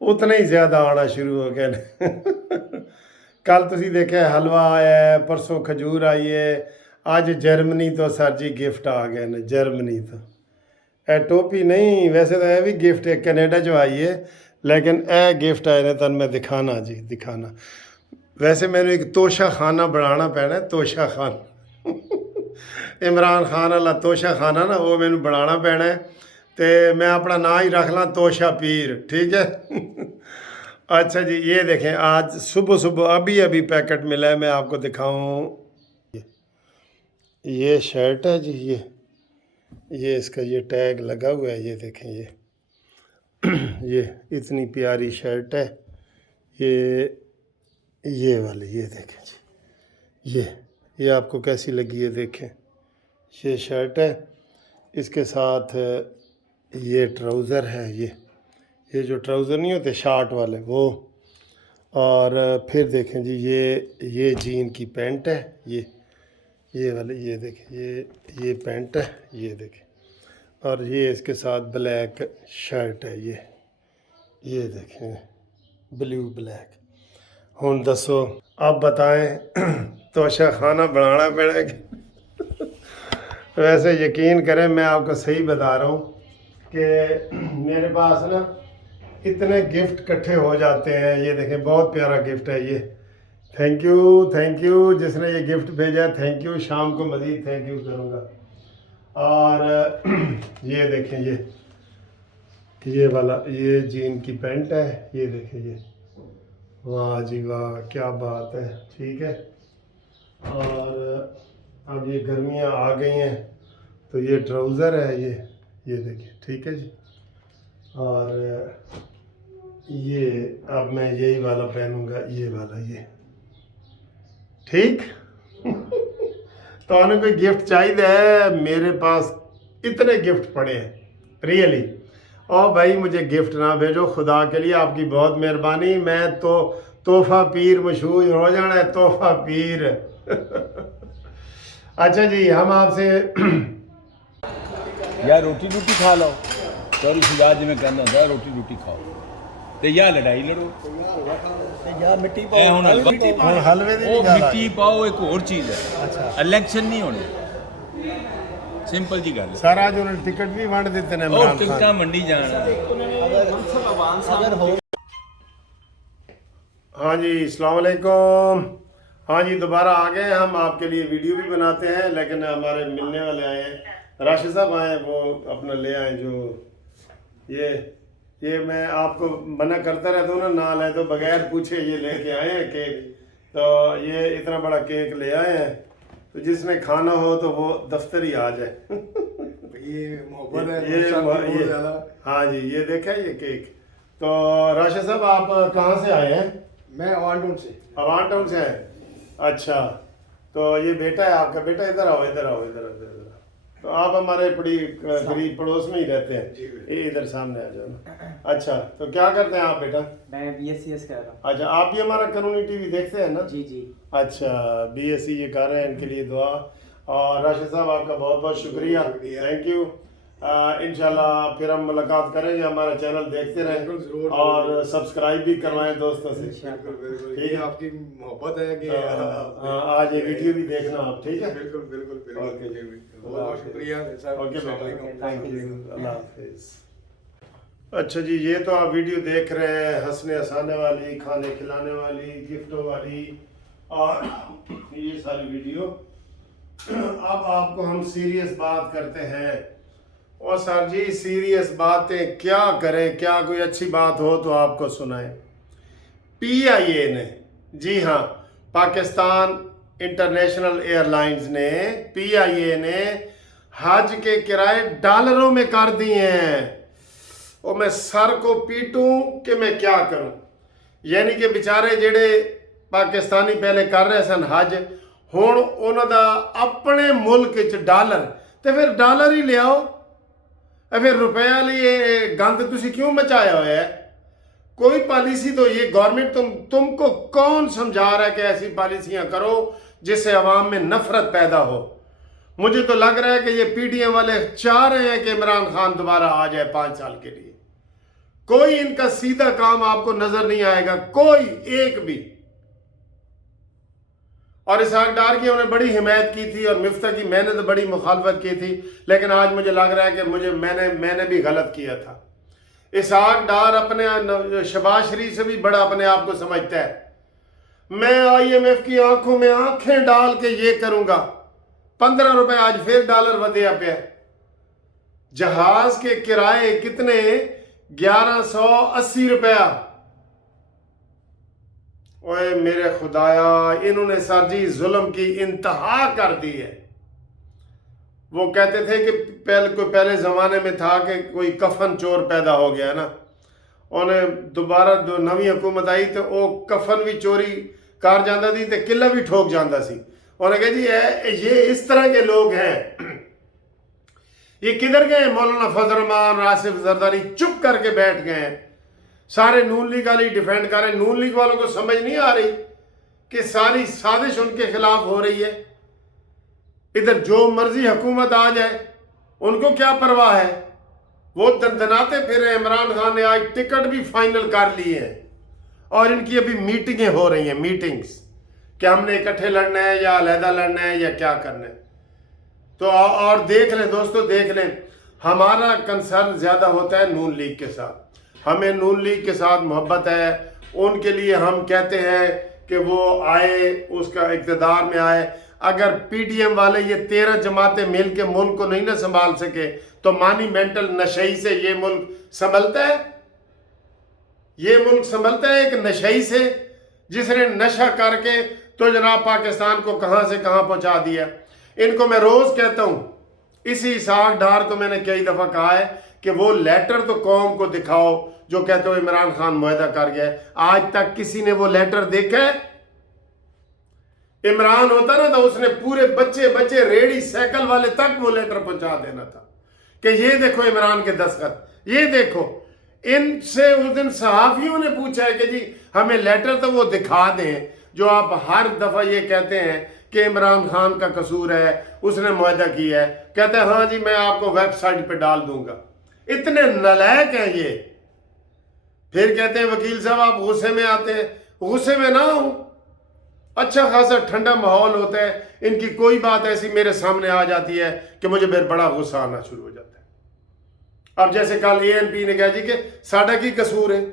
ਉਤਨਾ ਹੀ ਜ਼ਿਆਦਾ ਆਉਣਾ ਸ਼ੁਰੂ ਹੋ ਗਏ ਨੇ। ਕੱਲ ਤੁਸੀਂ ਦੇਖਿਆ ਹਲਵਾ ਆਇਆ ਹੈ, ਪਰਸੋਂ ਖਜੂਰ ਆਈ ਹੈ, ਅੱਜ ਜਰਮਨੀ ਤੋਂ ਸਰ ਜੀ ਗਿਫਟ ਆ ਗਏ ਨੇ ਜਰਮਨੀ ਤੋਂ। ਇਹ ਟੋਪੀ ਨਹੀਂ, ਵੈਸੇ ਤਾਂ ਇਹ ਵੀ ਗਿਫਟ ਹੈ ਕੈਨੇਡਾ 'ਚੋਂ ਆਈ ਹੈ, ਲੇਕਿਨ ਇਹ ਗਿਫਟ ਆਏ ਨੇ ਤੁਹਾਨੂੰ ਮੈਂ ਦਿਖਾਣਾ ਜੀ ਦਿਖਾਣਾ। ਵੈਸੇ ਮੈਨੂੰ ਇੱਕ ਤੋਸ਼ਾ ਖਾਨਾ ਬਣਾਉਣਾ ਪੈਣਾ, ਤੋਸ਼ਾ ਖਾਨਾ। ਇਮਰਾਨ ਖਾਨ ਵਾਲਾ ਤੋਸ਼ਾ ਖਾਨਾ ਨਾ, وہ ਮੈਨੂੰ ਬਣਾਉਣਾ ਪੈਣਾ ہے تو میں اپنا نام ہی رکھ لاں توشہ پیر، ٹھیک ہے۔ اچھا جی، یہ دیکھیں آج صبح صبح ابھی پیکٹ ملا ہے، میں آپ کو دکھاؤں۔ یہ شرٹ ہے جی، یہ اس کا یہ ٹیگ لگا ہوا ہے، یہ دیکھیں یہ اتنی پیاری شرٹ ہے، یہ والی، یہ دیکھیں جی، یہ آپ کو کیسی لگی ہے دیکھیں۔ یہ شرٹ ہے، اس کے ساتھ یہ ٹراؤزر ہے، یہ جو ٹراؤزر نہیں ہوتے شارٹ والے وہ، اور پھر دیکھیں جی یہ جین کی پینٹ ہے، یہ والی، یہ دیکھیں یہ پینٹ ہے، یہ دیکھیں، اور یہ اس کے ساتھ بلیک شرٹ ہے، یہ دیکھیں بلیو بلیک۔ ہوں دسو اب بتائیں توشہ خانہ بنانا پڑے گا؟ ویسے یقین کریں میں آپ کو صحیح بتا رہا ہوں کہ میرے پاس نا اتنے گفٹ اکٹھے ہو جاتے ہیں۔ یہ دیکھیں بہت پیارا گفٹ ہے یہ، تھینک یو جس نے یہ گفٹ بھیجا ہے، تھینک یو، شام کو مزید تھینک یو کروں گا۔ اور یہ دیکھیں یہ والا، یہ جین کی پینٹ ہے، یہ دیکھیں یہ، واہ جی واہ کیا بات ہے، ٹھیک ہے۔ اور اب یہ گرمیاں آ گئی ہیں تو یہ ٹراؤزر ہے، یہ دیکھیں، ٹھیک ہے جی۔ اور یہ اب میں یہی والا پہنوں گا، یہ والا، یہ ٹھیک۔ تو انہیں کوئی گفٹ چاہیے ہے، میرے پاس اتنے گفٹ پڑے ہیں ریئلی۔ اور بھائی مجھے گفٹ نہ بھیجو خدا کے لیے، آپ کی بہت مہربانی، میں تو تحفہ پیر مشہور ہو جانا ہے، تحفہ پیر۔ اچھا جی، ہم آپ سے یا روٹی کھا لو، سوری شجاعت جی میں کہنا تھا روٹی کھاؤ تے یا لڑائی لڑو، یا مٹی اے ہن حلوے دی وہ نہیں مٹی پاؤ ایک اور چیز ہے، الیکشن نہیں ہونے، سمپل جی گل ہے۔ سر آج انہوں نے ٹکٹ بھی ونڈ دیتے ہیں اور عمران ٹکٹاں خان۔ منڈی جانا۔ ہاں جی، السلام علیکم۔ ہاں جی، دوبارہ آ گئے ہم، آپ کے لیے ویڈیو بھی بناتے ہیں، لیکن ہمارے ملنے والے آئے ہیں، راشد صاحب آئے ہیں، وہ اپنا لے آئیں جو یہ میں آپ کو منع کرتا رہتا ہوں نا، نہ لے تو بغیر پوچھے یہ لے کے آئے ہیں کیک، تو یہ اتنا بڑا کیک لے آئے ہیں، تو جس نے کھانا ہو تو وہ دفتر ہی آ جائے۔ یہ محبت ہے ہاں جی، یہ دیکھیں یہ کیک۔ تو راشد صاحب آپ کہاں سے آئے ہیں؟ میں اوانٹون سے۔ اوان ٹاؤن سے ہیں؟ اچھا، تو یہ بیٹا ہے آپ کا، بیٹا ادھر آؤ ادھر۔ تو آپ ہمارے قریب پڑوس میں ہی رہتے ہیں، یہ ادھر سامنے آ جانا۔ اچھا، تو کیا کرتے ہیں آپ بیٹا؟ میں بی ایس سی ایس کر رہا ہوں۔ اچھا، آپ بھی ہمارا قانونی ٹی وی دیکھتے ہیں نا؟ جی جی۔ اچھا، بی ایس سی یہ کر رہے ہیں، ان کے لیے دعا۔ اور راشد صاحب آپ کا بہت بہت شکریہ، تھینک یو۔ انشاءاللہ پھر ہم ملاقات کریں گے، ہمارا چینل دیکھتے رہیں اور سبسکرائب بھی کروائیں دوستوں سے، بالکل یہ آپ کی محبت ہے کہ آج یہ ویڈیو بھی دیکھنا آپ، ٹھیک ہے؟ بالکل اوکے جی، بہت بہت شکریہ صاحب، اوکے السلام بیٹا، علیکم۔ تھینک یو، اللہ حافظ۔ اچھا جی، یہ تو آپ ویڈیو دیکھ رہے ہیں، ہنسنے ہنسانے والی، کھانے کھلانے والی، گفٹوں والی، اور یہ ساری ویڈیو۔ اب آپ کو ہم سیریس بات کرتے ہیں، اور سر جی سیریس باتیں کیا کریں، کیا کوئی اچھی بات ہو تو آپ کو سنائیں۔ پی آئی اے نے، جی ہاں، پاکستان انٹرنیشنل ایئر لائنز نے، پی آئی اے نے حج کے کرائے ڈالروں میں کر دیے ہیں، اور میں سر کو پیٹوں کہ میں کیا کروں۔ یعنی کہ بیچارے جڑے پاکستانی پہلے کر رہے سن حج، ہن انہاں دا اپنے ملک وچ ڈالر، تے پھر ڈالر ہی لے آؤ، پھر روپیہ لیے گند تسی کیوں مچایا ہوا ہے؟ کوئی پالیسی تو یہ گورنمنٹ تم کو کون سمجھا رہا ہے کہ ایسی پالیسیاں کرو جس سے عوام میں نفرت پیدا ہو؟ مجھے تو لگ رہا ہے کہ یہ پی ٹی ایم والے چاہ رہے ہیں کہ عمران خان دوبارہ آ جائے 5 سال کے لیے. کوئی ان کا سیدھا کام آپ کو نظر نہیں آئے گا, کوئی ایک بھی. اور اسحاق ڈار کی انہوں نے بڑی حمایت کی تھی, اور مفتاح کی میں نے تو بڑی مخالفت کی تھی, لیکن آج مجھے لگ رہا ہے کہ میں نے بھی غلط کیا تھا. اسحاق ڈار اپنے شہباز شریف سے بھی بڑا اپنے آپ کو سمجھتا ہے. میں آئی ایم ایف کی آنکھوں میں آنکھیں ڈال کے یہ کروں گا. 15 روپے آج پھر ڈالر ودیا پہ. جہاز کے کرائے کتنے؟ 1180 روپیہ. اوے میرے خدایا, انہوں نے سر جی ظلم کی انتہا کر دی ہے. وہ کہتے تھے کہ پہلے زمانے میں تھا کہ کوئی کفن چور پیدا ہو گیا نا, انہیں دوبارہ نوی حکومت آئی تو وہ کفن بھی چوری کر جاندہ تھی تو قلعہ بھی ٹھوک جاندہ سی. انہوں نے کہا جی یہ اس طرح کے لوگ ہیں. یہ کدھر گئے؟ مولانا فضل الرحمان, آصف زرداری چپ کر کے بیٹھ گئے ہیں. سارے نون لیگ والی ڈیفینڈ کر رہے ہیں. نون لیگ والوں کو سمجھ نہیں آ رہی کہ ساری سازش ان کے خلاف ہو رہی ہے. ادھر جو مرضی حکومت آ جائے ان کو کیا پرواہ ہے, وہ دندناتے پھر رہے ہیں. عمران خان نے آج ٹکٹ بھی فائنل کر لی ہے, اور ان کی ابھی میٹنگیں ہو رہی ہیں, میٹنگز, کہ ہم نے اکٹھے لڑنا ہے یا علیحدہ لڑنا ہے یا کیا کرنا ہے. تو اور دیکھ لیں دوستو, دیکھ لیں, ہمارا کنسرن زیادہ ہوتا ہے نون لیگ کے ساتھ. ہمیں نون لیگ کے ساتھ محبت ہے. ان کے لیے ہم کہتے ہیں کہ وہ آئے, اس کا اقتدار میں آئے. اگر پی ٹی ایم والے یہ 13 جماعتیں مل کے ملک کو نہیں نہ سنبھال سکے تو مانی مینٹل نشئی سے یہ ملک سنبھلتا ہے؟ یہ ملک سنبھلتا ہے ایک نشئی سے جس نے نشہ کر کے تو جناب پاکستان کو کہاں سے کہاں پہنچا دیا. ان کو میں روز کہتا ہوں, اسی اسحاق ڈار کو میں نے کئی دفعہ کہا ہے کہ وہ لیٹر تو قوم کو دکھاؤ جو کہتے ہو عمران خان معاہدہ کر گیا ہے. آج تک کسی نے وہ لیٹر دیکھا ہے؟ عمران ہوتا نا تو اس نے پورے بچے ریڑی سائیکل والے تک وہ لیٹر پہنچا دینا تھا کہ یہ دیکھو عمران کے دستخط, یہ دیکھو. ان سے اس دن صحافیوں نے پوچھا ہے کہ جی ہمیں لیٹر تو وہ دکھا دیں جو آپ ہر دفعہ یہ کہتے ہیں کہ عمران خان کا قصور ہے, اس نے معاہدہ کیا ہے. کہتے ہیں ہاں جی میں آپ کو ویب سائٹ پہ ڈال دوں گا. اتنے نالائق ہیں یہ. پھر کہتے ہیں وکیل صاحب آپ غصے میں آتے ہیں. غصے میں نہ ہوں, اچھا خاصا ٹھنڈا ماحول ہوتا ہے. ان کی کوئی بات ایسی میرے سامنے آ جاتی ہے کہ مجھے پھر بڑا غصہ آنا شروع ہو جاتا ہے. اب جیسے کل اے این پی نے کہا جی کہ ساڈا کی قصور ہے.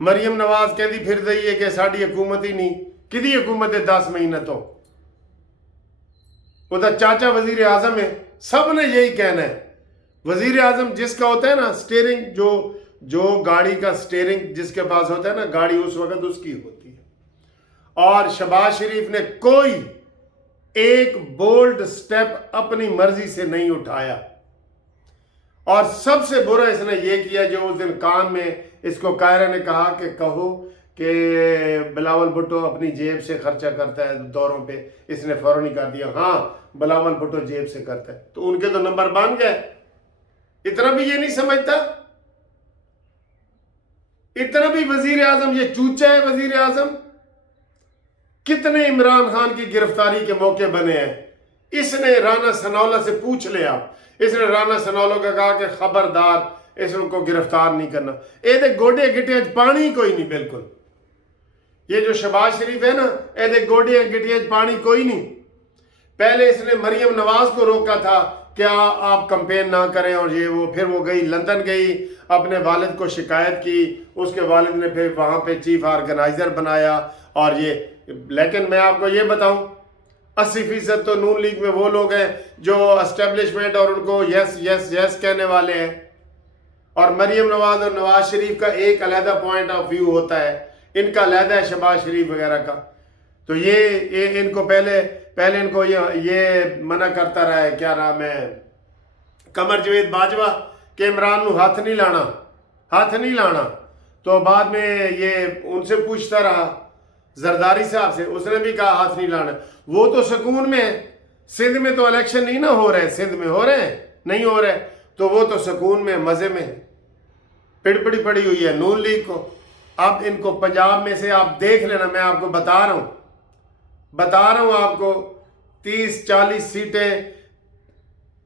مریم نواز کہہ دی پھر دئی ہے کہ ساڈی حکومت ہی نہیں. کدی حکومت ہے 10 مہینے تو وہ تو چاچا وزیر اعظم ہے. سب نے یہی کہنا ہے. وزیر اعظم جس کا ہوتا ہے نا سٹیئرنگ, جو گاڑی کا سٹیئرنگ جس کے پاس ہوتا ہے نا, گاڑی اس وقت اس کی ہوتی ہے. اور شہباز شریف نے کوئی ایک بولڈ سٹیپ اپنی مرضی سے نہیں اٹھایا. اور سب سے برا اس نے یہ کیا جو اس دن کان میں اس کو قاہرہ نے کہا کہ کہو کہ بلاول بھٹو اپنی جیب سے خرچہ کرتا ہے دوروں پہ. اس نے فوراً ہی کر دیا ہاں بلاول بھٹو جیب سے کرتا ہے. تو ان کے تو نمبر بن گئے. اتنا بھی یہ نہیں سمجھتا, اتنا بھی وزیر اعظم یہ چوچا ہے. وزیر اعظم کتنے عمران خان کی گرفتاری کے موقع بنے ہیں. اس نے رانا ثناءاللہ سے پوچھ لیا. اس نے رانا ثناءاللہ کا کہا کہ خبردار اس کو گرفتار نہیں کرنا. اے دے گوڈے گٹیاں پانی کوئی نہیں. بالکل یہ جو شہباز شریف ہے نا, اے دے گوڈے گٹیاں پانی کوئی نہیں. پہلے اس نے مریم نواز کو روکا تھا کیا آپ کمپین نہ کریں اور یہ وہ. پھر وہ گئی لندن گئی, اپنے والد کو شکایت کی. اس کے والد نے پھر وہاں پہ چیف آرگنائزر بنایا. اور یہ لیکن میں آپ کو یہ بتاؤں 80% تو نون لیگ میں وہ لوگ ہیں جو اسٹیبلشمنٹ اور ان کو یس یس یس کہنے والے ہیں. اور مریم نواز اور نواز شریف کا ایک علیحدہ پوائنٹ آف ویو ہوتا ہے, ان کا علیحدہ ہے شہباز شریف وغیرہ کا. تو یہ ان کو پہلے ان کو یہ منع کرتا رہا ہے, کیا نام ہے, قمر جاوید باجوہ, کہ عمران نو ہاتھ نہیں لانا. تو بعد میں یہ ان سے پوچھتا رہا زرداری صاحب سے, اس نے بھی کہا ہاتھ نہیں لانا. وہ تو سکون میں ہے. سندھ میں تو الیکشن نہیں نہ ہو رہے, سندھ میں ہو رہے ہیں نہیں ہو رہے, تو وہ تو سکون میں مزے میں ہے. پڑپڑی پڑی ہوئی ہے نون لیگ کو. اب ان کو پنجاب میں سے آپ دیکھ لینا, میں آپ کو بتا رہا ہوں آپ کو 30-40 سیٹیں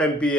MP